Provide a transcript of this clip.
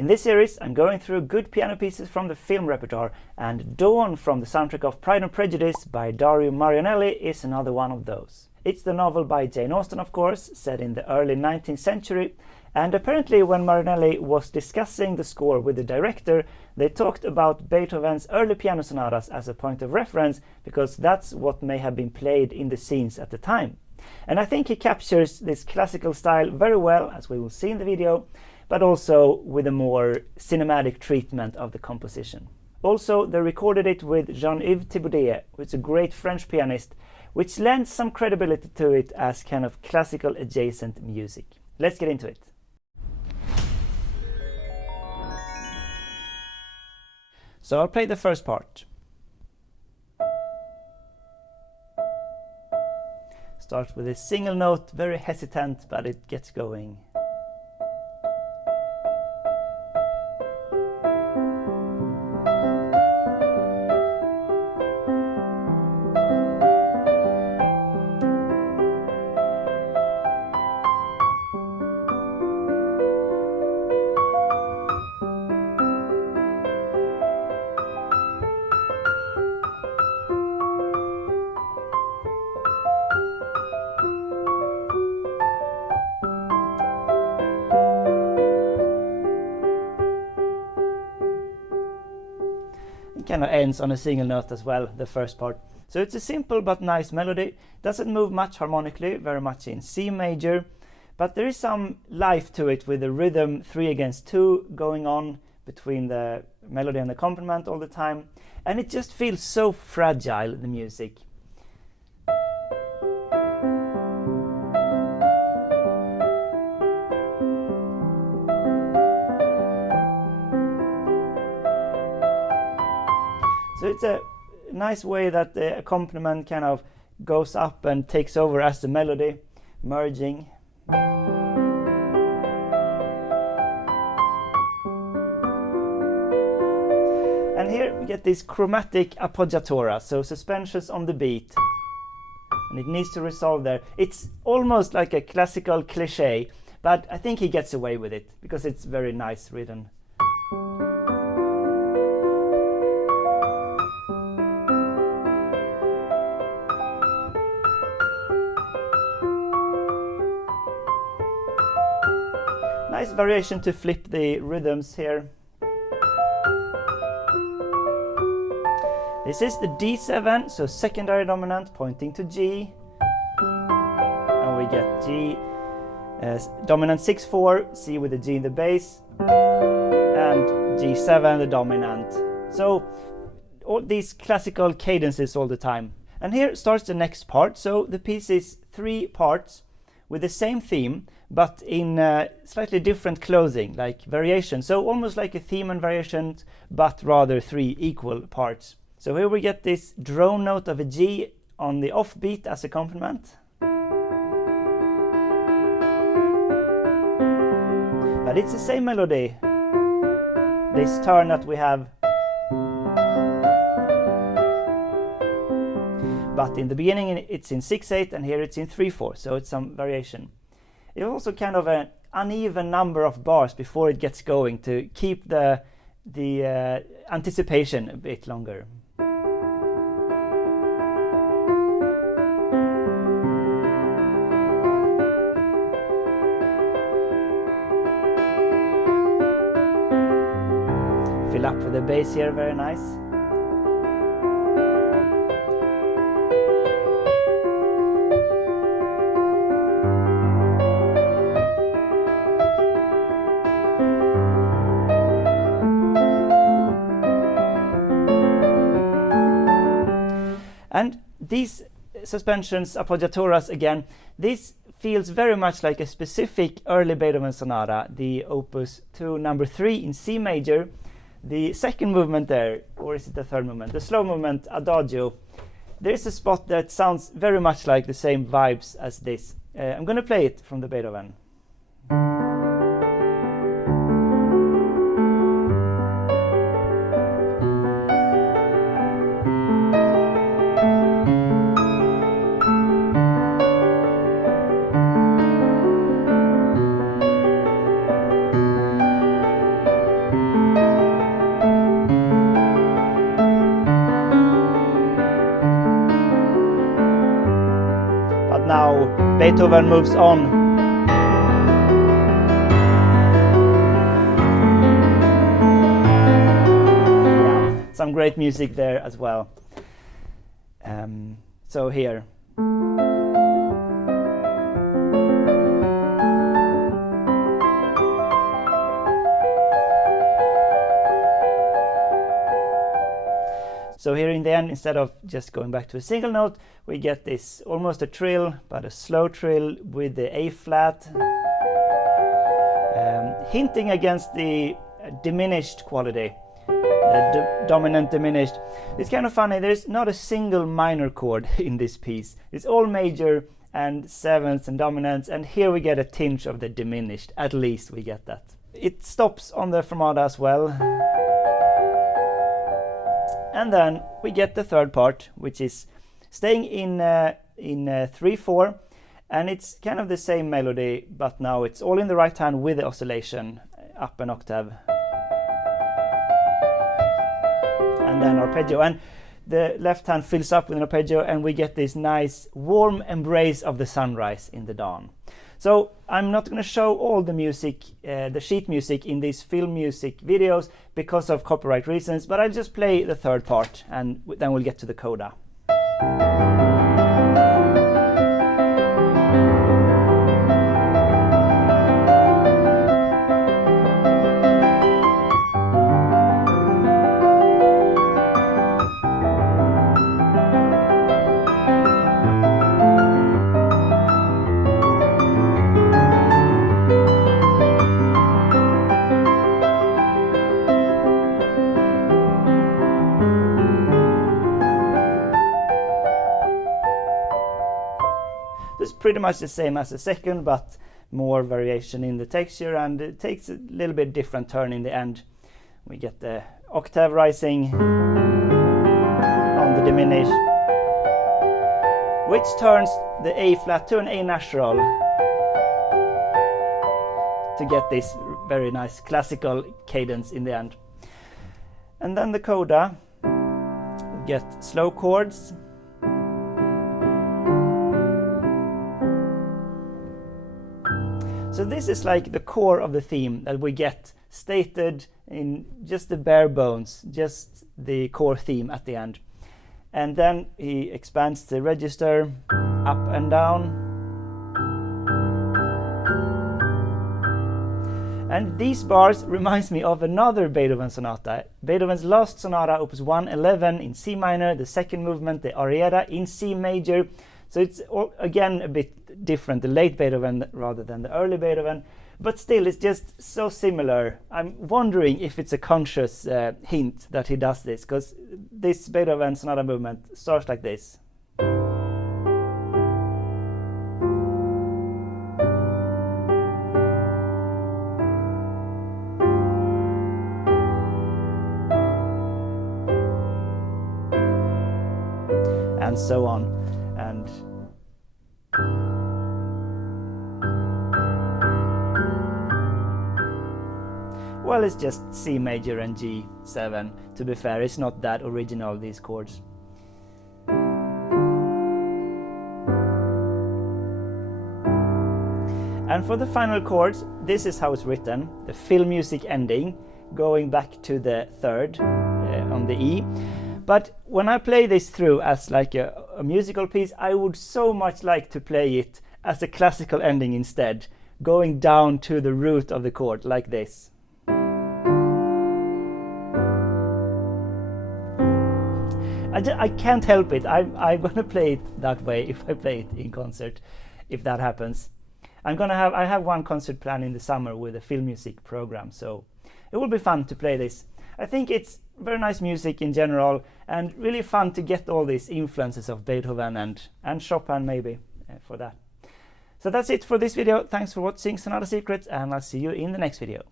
In this series, I'm going through good piano pieces from the film repertoire, and Dawn from the soundtrack of Pride and Prejudice by Dario Marionelli is another one of those. It's the novel by Jane Austen, of course, set in the early 19th century, and apparently when Marionelli was discussing the score with the director, they talked about Beethoven's early piano sonatas as a point of reference, because that's what may have been played in the scenes at the time. And I think he captures this classical style very well, as we will see in the video, but also with a more cinematic treatment of the composition. Also, they recorded it with Jean-Yves Thibaudet, who is a great French pianist, which lends some credibility to it as kind of classical adjacent music. Let's get into it. So I'll play the first part. Starts with a single note, very hesitant, but it gets going. Kind of ends on a single note as well, the first part. So it's a simple but nice melody. Doesn't move much harmonically, very much in C major, but there is some life to it with the rhythm 3 against 2 going on between the melody and the accompaniment all the time, and it just feels so fragile, the music. So it's a nice way that the accompaniment kind of goes up and takes over as the melody, merging. And here we get this chromatic appoggiatura, so suspensions on the beat. And it needs to resolve there. It's almost like a classical cliché, but I think he gets away with it because it's very nice written. Nice variation to flip the rhythms here. This is the D7, so secondary dominant pointing to G. And we get G, dominant 6-4, C with the G in the bass, and G7 the dominant. So all these classical cadences all the time. And here starts the next part. So the piece is 3 parts with the same theme, but in slightly different closing, like variation. So almost like a theme and variation, but rather 3 equal parts. So here we get this drone note of a G on the offbeat as accompaniment. But it's the same melody, this turn that we have. But in the beginning it's in 6/8 and here it's in 3/4, so it's some variation. It's also kind of an uneven number of bars before it gets going to keep the anticipation a bit longer. Fill up with the bass here, very nice. And these suspensions, appoggiaturas again, this feels very much like a specific early Beethoven sonata, the Opus 2 number 3 in C major, the second movement there, or is it the third movement? The slow movement, Adagio. There's a spot that sounds very much like the same vibes as this. I'm going to play it from the Beethoven. Beethoven moves on. Yeah, some great music there as well. So here. So here in the end, instead of just going back to a single note, we get this almost a trill, but a slow trill with the A flat, hinting against the diminished quality, the dominant diminished. It's kind of funny, there's not a single minor chord in this piece. It's all major and sevenths and dominants, and here we get a tinge of the diminished, at least we get that. It stops on the fermata as well. And then we get the third part, which is staying in 3/4, and it's kind of the same melody, but now it's all in the right hand with the oscillation up an octave, and then arpeggio, and the left hand fills up with an arpeggio, and we get this nice warm embrace of the sunrise in the dawn. So I'm not going to show all the music, the sheet music in these film music videos because of copyright reasons, but I'll just play the third part and then we'll get to the coda. It's pretty much the same as the second, but more variation in the texture, and it takes a little bit different turn in the end. We get the octave rising on the diminished, which turns the A flat to an A natural to get this very nice classical cadence in the end. And then the coda, we get slow chords. So this is like the core of the theme that we get stated in just the bare bones, just the core theme at the end. And then he expands the register up and down. And these bars reminds me of another Beethoven sonata, Beethoven's last sonata, opus 111 in C minor, the second movement, the arietta in C major. So it's again a bit different, the late Beethoven rather than the early Beethoven, but still it's just so similar. I'm wondering if it's a conscious hint that he does this, because this Beethoven sonata movement starts like this. And so on. And well, it's just C major and G7. To be fair, it's not that original, these chords. And for the final chords, this is how it's written, the film music ending, going back to the third on the E. But when I play this through as like a musical piece, I would so much like to play it as a classical ending instead, going down to the root of the chord like this. I can't help it. I'm going to play it that way if I play it in concert, if that happens. I have one concert planned in the summer with a film music program, so it will be fun to play this. I think it's very nice music in general, and really fun to get all these influences of Beethoven and Chopin maybe for that. So that's it for this video. Thanks for watching Sonata Secrets, and I'll see you in the next video.